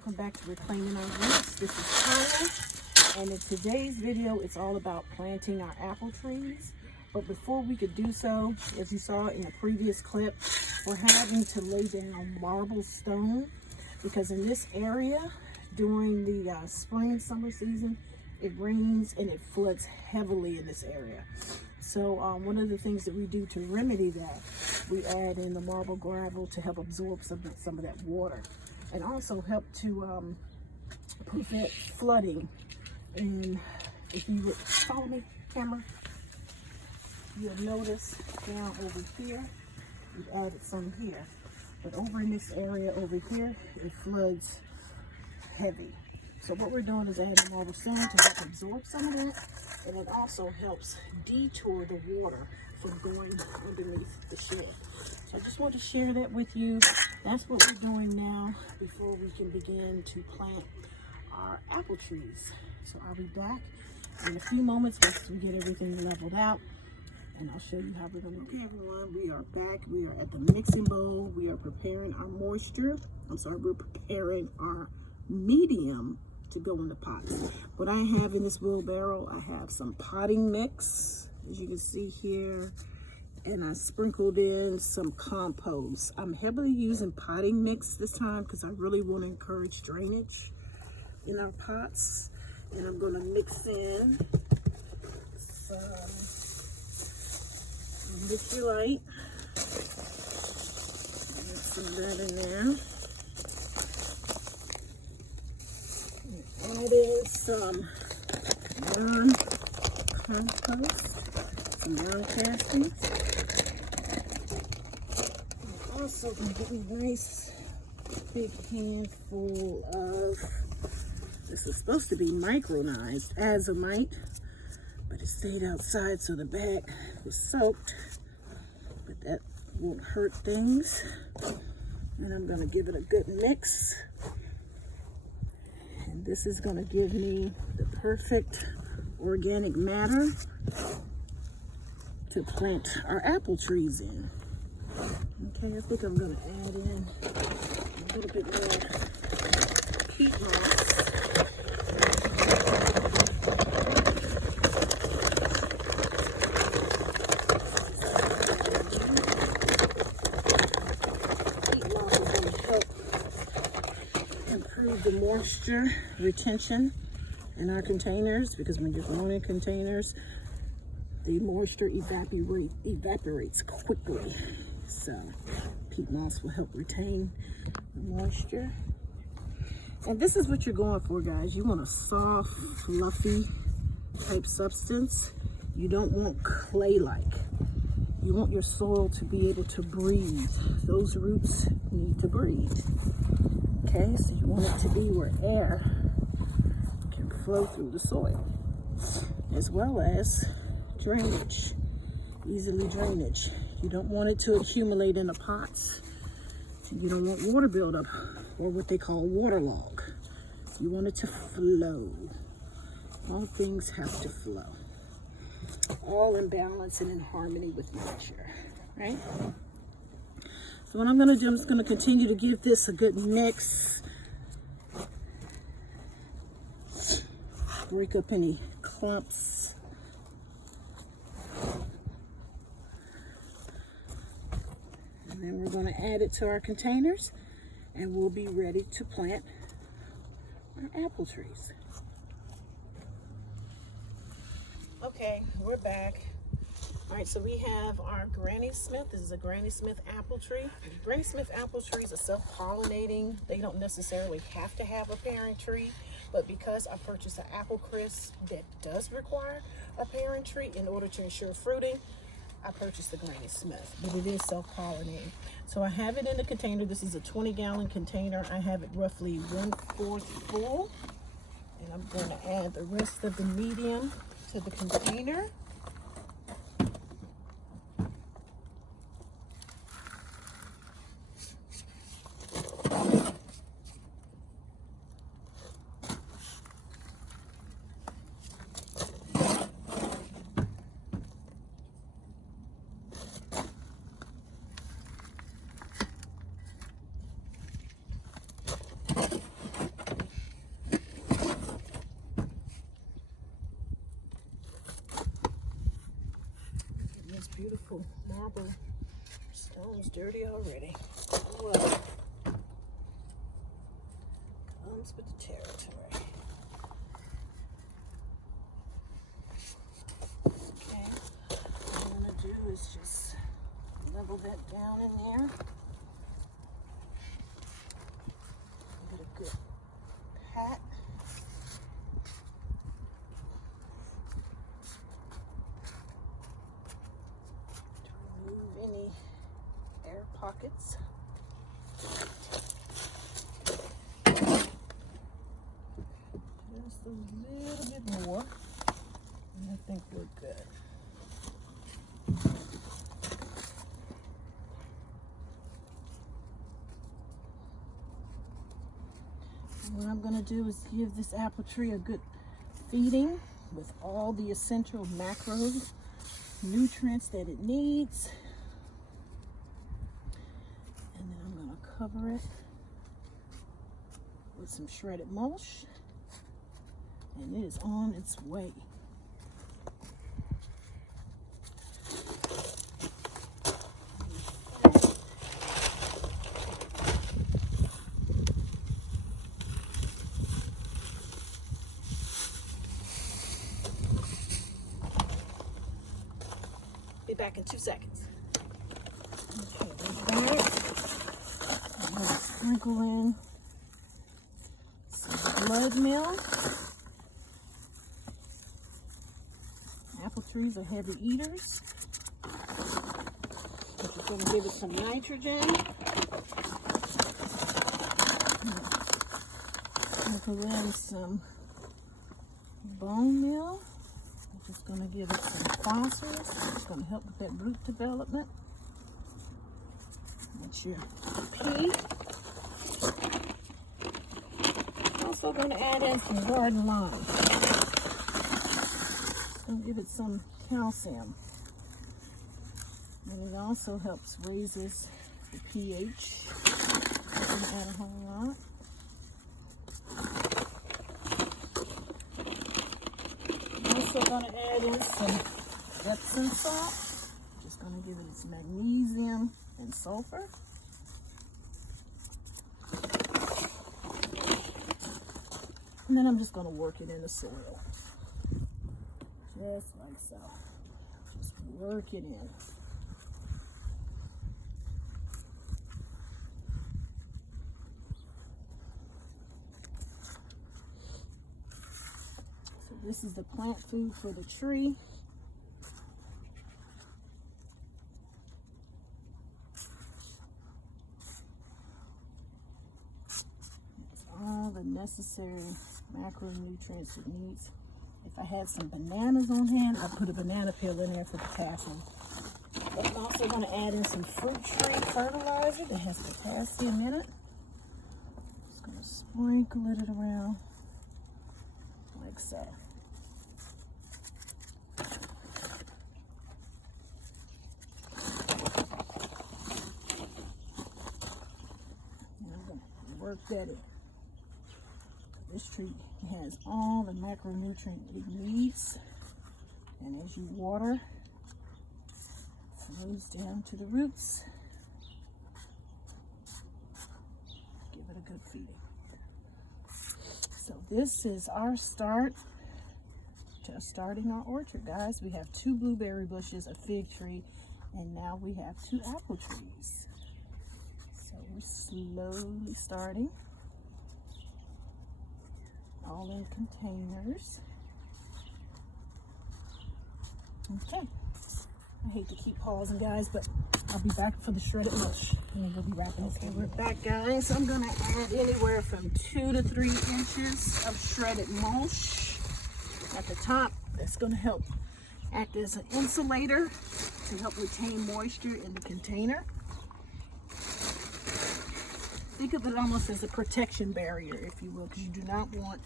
welcome back to Reclaiming Our Roots. This is Tanya, and in today's video, it's all about planting our apple trees. But before we could do so, as you saw in the previous clip, we're having to lay down marble stone because in this area, during the spring and summer season, it rains and it floods heavily in this area. So one of the things that we do to remedy that, we add in the marble gravel to help absorb some of that water, and also help to prevent flooding. And if you would follow me, camera, you'll notice down over here, we've added some here. But over in this area over here, it floods heavy. So what we're doing is adding marble sand to help absorb some of that, and it also helps detour the water from going underneath the shed. So I just want to share that with you. That's what we're doing now before we can begin to plant our apple trees. So I'll be back in a few moments once we get everything leveled out, and I'll show you how we're going to do it. Okay, everyone, we are back. We are at the mixing bowl. We are preparing our moisture. We're preparing our medium to go in the pots. What I have in this wheelbarrow, I have some potting mix, as you can see here, and I sprinkled in some compost. I'm heavily using potting mix this time because I really want to encourage drainage in our pots. And I'm going to mix in some mineralize. Mix some of that in there. Added some non-compost, some non-castings. I'm also going to get me a nice big handful of, this is supposed to be micronized azomite, but it stayed outside so the bag was soaked, but that won't hurt things. And I'm going to give it a good mix. And this is going to give me the perfect organic matter to plant our apple trees in. Okay, I think I'm going to add in a little bit more peat moss. Peat moss is going to help improve the moisture retention in our containers, because when you're growing in containers, the moisture evaporates quickly. So peat moss will help retain the moisture. And this is what you're going for, guys. You want a soft, fluffy type substance. You don't want clay-like. You want your soil to be able to breathe. Those roots need to breathe. Okay, so you want it to be where air can flow through the soil, as well as drainage, easily drainage. You don't want it to accumulate in the pots. You don't want water buildup, or what they call waterlog. You want it to flow. All things have to flow. All in balance and in harmony with nature, right? So what I'm going to do, I'm just going to continue to give this a good mix. Break up any clumps. And then we're going to add it to our containers, and we'll be ready to plant our apple trees. Okay, we're back. All right, so we have our Granny Smith. This is a Granny Smith apple tree. Granny Smith apple trees are self-pollinating. They don't necessarily have to have a parent tree, but because I purchased an apple crisp that does require a parent tree in order to ensure fruiting, I purchased the Granny Smith, but it is self-pollinating. So I have it in a container. This is a 20-gallon container. I have it roughly 1/4 full, and I'm going to add the rest of the medium to the container. marble stone's dirty already. Well, comes with the territory. Okay, what I'm gonna do is just level that down in there. Get a good pat. To remove any air pockets. Just a little bit more, and I think we're good. And what I'm going to do is give this apple tree a good feeding with all the essential macro nutrients that it needs. And then I'm going to cover it with some shredded mulch. And it is on its way. Be back in 2 seconds. Okay, we're back. I'm going to sprinkle in some blood meal. Apple trees are heavy eaters. I'm just going to give it some nitrogen. Sprinkle in some bone meal. I'm just going to give it some phosphorus. It's going to help with that root development. That's your pea. Also going to add in some garden lime. Give it some calcium, and it also helps raises the pH. I'm going to add a whole lot. I'm also going to add in some Epsom salt. Just going to give it its magnesium and sulfur. And then I'm just going to work it in the soil. Just like so. Just work it in. So this is the plant food for the tree. It's all the necessary macronutrients it needs. If I had some bananas on hand, I'd put a banana peel in there for potassium. But I'm also going to add in some fruit tree fertilizer that has potassium in it. Just going to sprinkle it around like so. And I'm going to work that in. This tree has all the macronutrient it needs, and as you water, it flows down to the roots. Give it a good feeding. So this is our start to starting our orchard, guys. We have 2 blueberry bushes, a fig tree, and now we have 2 apple trees. So we're slowly starting. All in containers. Okay. I hate to keep pausing, guys, but I'll be back for the shredded mulch. And then we'll be wrapping this. Okay, we're back, guys. I'm going to add anywhere from 2 to 3 inches of shredded mulch at the top. That's going to help act as an insulator to help retain moisture in the container. Think of it almost as a protection barrier, if you will, because you do not want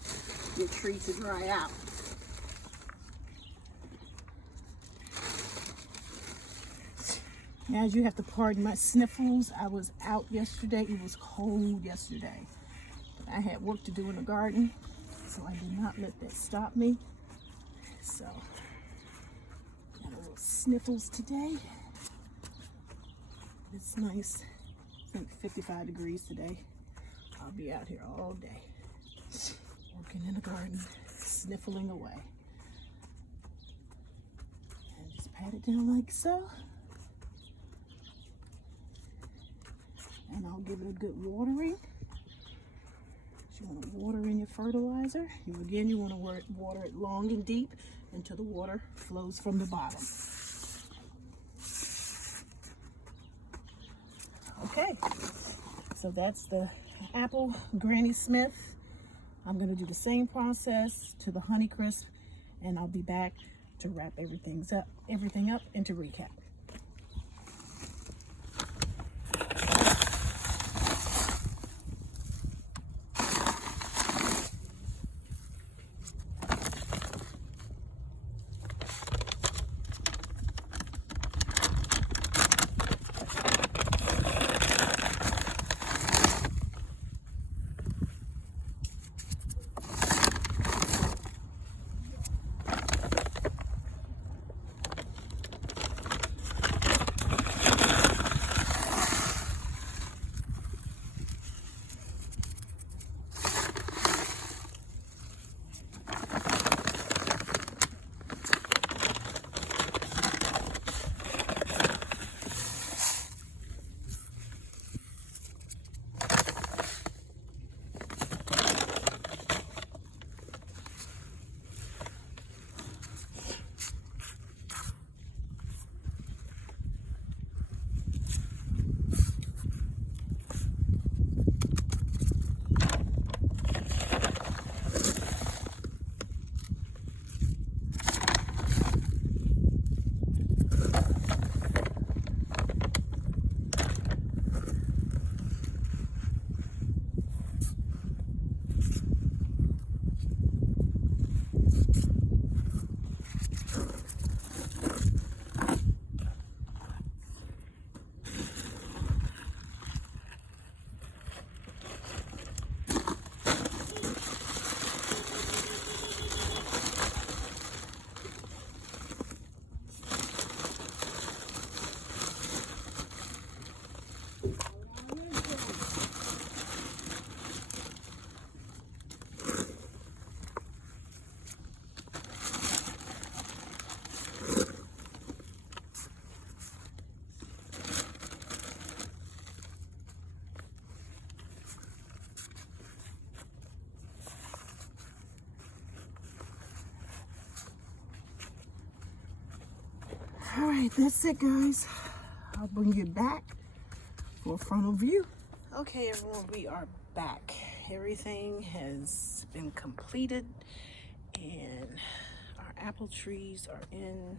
your tree to dry out. Now, you have to pardon my sniffles. I was out yesterday. It was cold yesterday. I had work to do in the garden, so I did not let that stop me. So, got a little sniffles today. It's nice. I think 55 degrees today. I'll be out here all day, working in the garden, sniffling away. And just pat it down like so. And I'll give it a good watering. You want to water in your fertilizer. Again, you want to water it long and deep until the water flows from the bottom. Okay, so that's the apple Granny Smith. I'm going to do the same process to the Honeycrisp, and I'll be back to wrap everything up and to recap. All right, that's it, guys. I'll bring you back for a frontal view. Okay, everyone, we are back. Everything has been completed, and our apple trees are in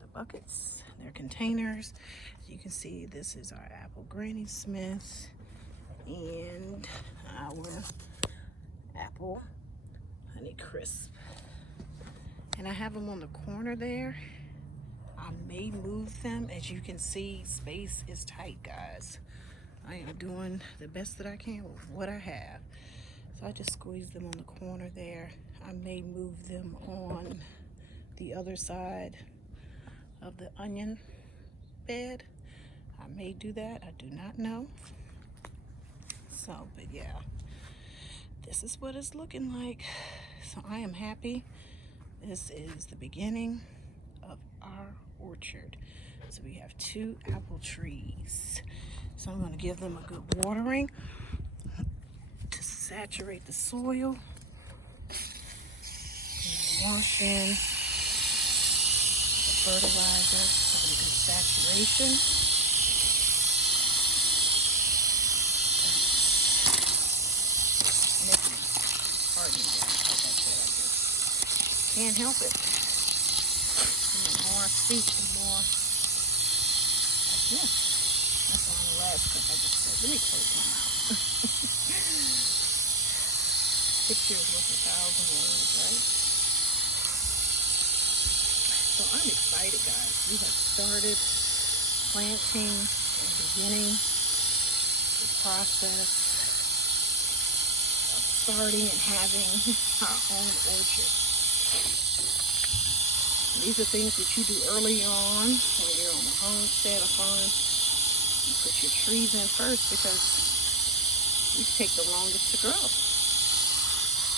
the buckets, their containers. As you can see, this is our apple Granny Smith and our apple Honeycrisp. And I have them on the corner there. I may move them. As you can see, space is tight, guys. I am doing the best that I can with what I have. So I just squeeze them on the corner there. I may move them on the other side of the onion bed. I may do that. I do not know. So, but yeah, this is what it's looking like. So I am happy. This is the beginning of our orchard. So we have 2 apple trees. So I'm going to give them a good watering to saturate the soil. Wash in the fertilizer for a good saturation. Pardon me, like I said, I just can't help it. The more I speak, the more I sniff. That's why on the last clip I just said, let me close my mouth. Pictures worth 1,000 words, right? So I'm excited, guys. We have started planting and beginning the process of starting and having our own orchard. These are things that you do early on when you're on the homestead or farm. You put your trees in first because these take the longest to grow.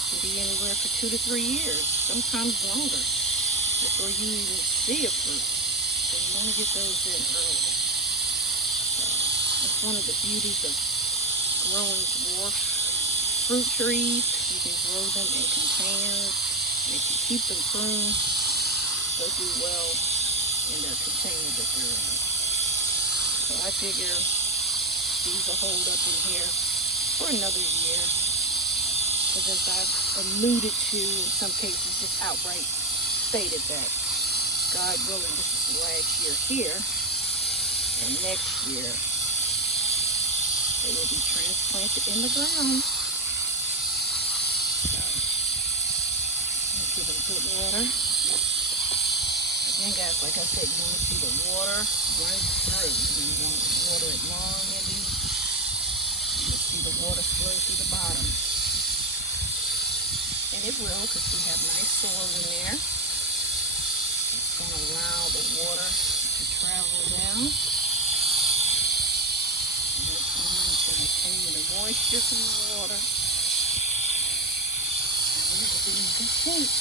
Can be anywhere for 2 to 3 years, sometimes longer, before you even see a fruit. So you want to get those in early. It's one of the beauties of growing dwarf fruit trees. You can grow them in containers, and if you keep them pruned, they'll do well in their container that they're in. So I figure these will hold up in here for another year. Because as I've alluded to, in some cases just outright stated that God willing, this is the last year here, and next year they will be transplanted in the ground. So, give them good water. Again, guys, like I said, you want to see the water run through. You want to water it long, heavy. You will see the water flow through the bottom. And it will, because we have nice soil in there. It's going to allow the water to travel down. And it's going to retain the moisture from the water. And we will be in good shape.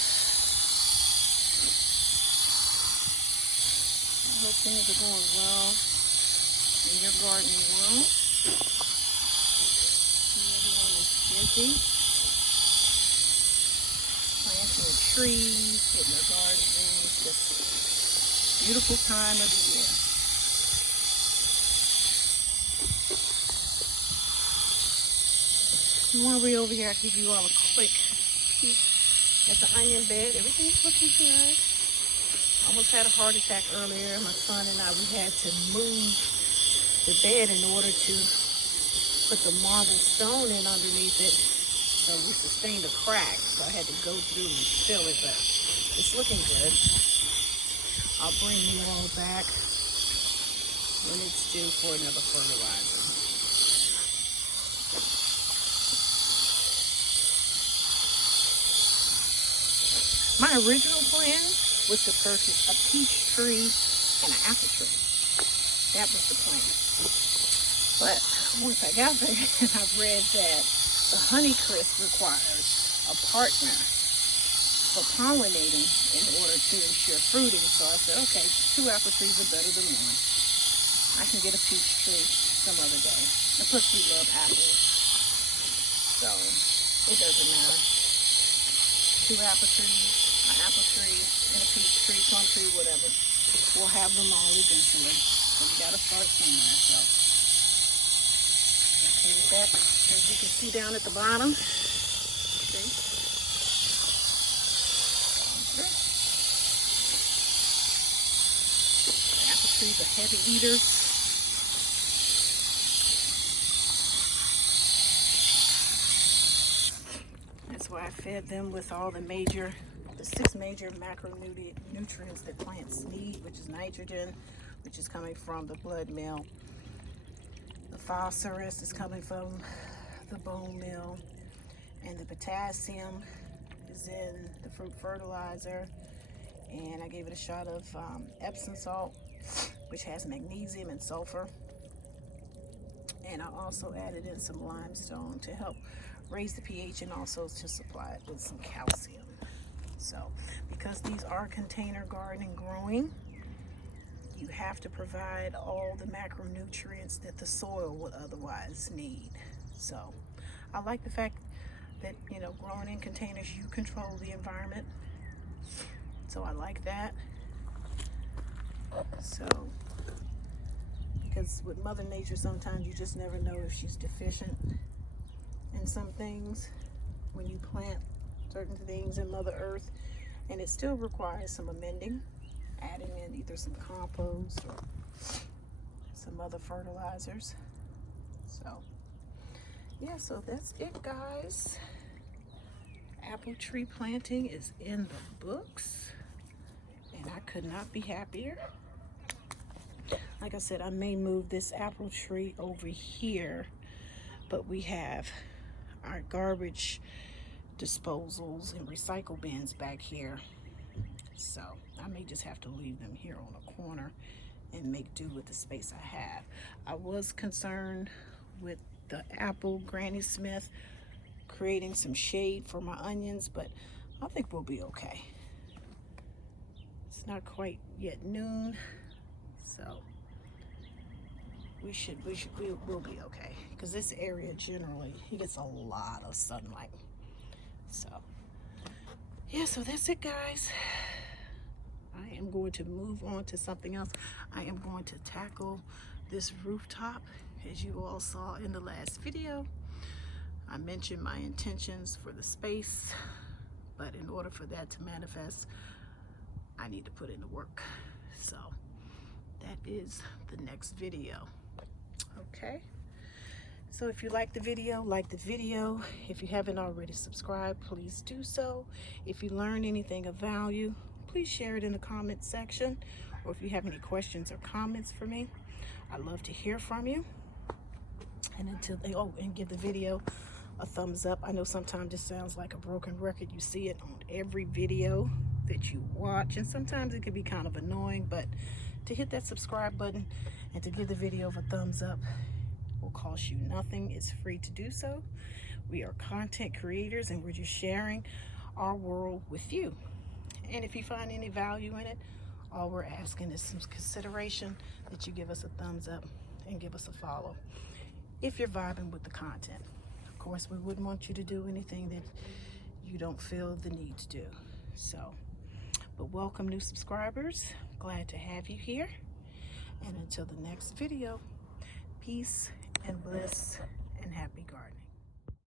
I hope things are going well in your gardening world. Everyone is busy. Planting trees, getting their gardens in. It's just a beautiful time of the year. While we're over here, I'll give you all a quick peek at the onion bed. Everything's looking good. Almost had a heart attack earlier. My son and I, we had to move the bed in order to put the marble stone in underneath it. So we sustained a crack, so I had to go through and fill it, but it's looking good. I'll bring you all back when it's due for another fertilizer. My original plan was to purchase a peach tree and an apple tree. That was the plan. But once I got there, and I read that the Honeycrisp requires a partner for pollinating in order to ensure fruiting. So I said, okay, 2 apple trees are better than 1. I can get a peach tree some other day. And plus we love apples. So it doesn't matter. 2 apple trees, an apple tree, and a peach tree, plum tree, whatever. We'll have them all eventually. So we gotta start somewhere. So okay with that. As you can see down at the bottom, see? The apple trees are heavy eaters. That's why I fed them with all the 6 major macronutrients that plants need, which is nitrogen, which is coming from the blood meal. The phosphorus is coming from the bone meal, and the potassium is in the fruit fertilizer. And I gave it a shot of Epsom salt, which has magnesium and sulfur. And I also added in some limestone to help raise the pH and also to supply it with some calcium. So because these are container gardening growing, you have to provide all the macronutrients that the soil would otherwise need. So I like the fact that, you know, growing in containers, you control the environment. So I like that. So, because with Mother Nature, sometimes you just never know if she's deficient in some things when you plant certain things in Mother Earth, and it still requires some amending, adding in either some compost or some other fertilizers. So yeah, so that's it, guys. Apple tree planting is in the books, and I could not be happier. Like I said, I may move this apple tree over here, but we have our garbage disposals and recycle bins back here. So I may just have to leave them here on a corner and make do with the space I have. I was concerned with the apple Granny Smith creating some shade for my onions, but I think we'll be okay. It's not quite yet noon, so we'll be okay, because this area generally gets a lot of sunlight. So yeah, so that's it, guys. I am going to move on to something else. I am going to tackle this rooftop. As you all saw in the last video, I mentioned my intentions for the space, but in order for that to manifest, I need to put in the work. So that is the next video. Okay, so if you like the video, like the video. If you haven't already subscribed, please do so. If you learned anything of value, please share it in the comment section, or if you have any questions or comments for me, I'd love to hear from you. And and give the video a thumbs up. I know sometimes this sounds like a broken record. You see it on every video that you watch, and sometimes it can be kind of annoying, but to hit that subscribe button and to give the video a thumbs up will cost you nothing. It's free to do so. We are content creators, and we're just sharing our world with you. And if you find any value in it, all we're asking is some consideration that you give us a thumbs up and give us a follow if you're vibing with the content. Of course, we wouldn't want you to do anything that you don't feel the need to do. So, but welcome new subscribers. Glad to have you here. And until the next video, peace and bliss and happy gardening.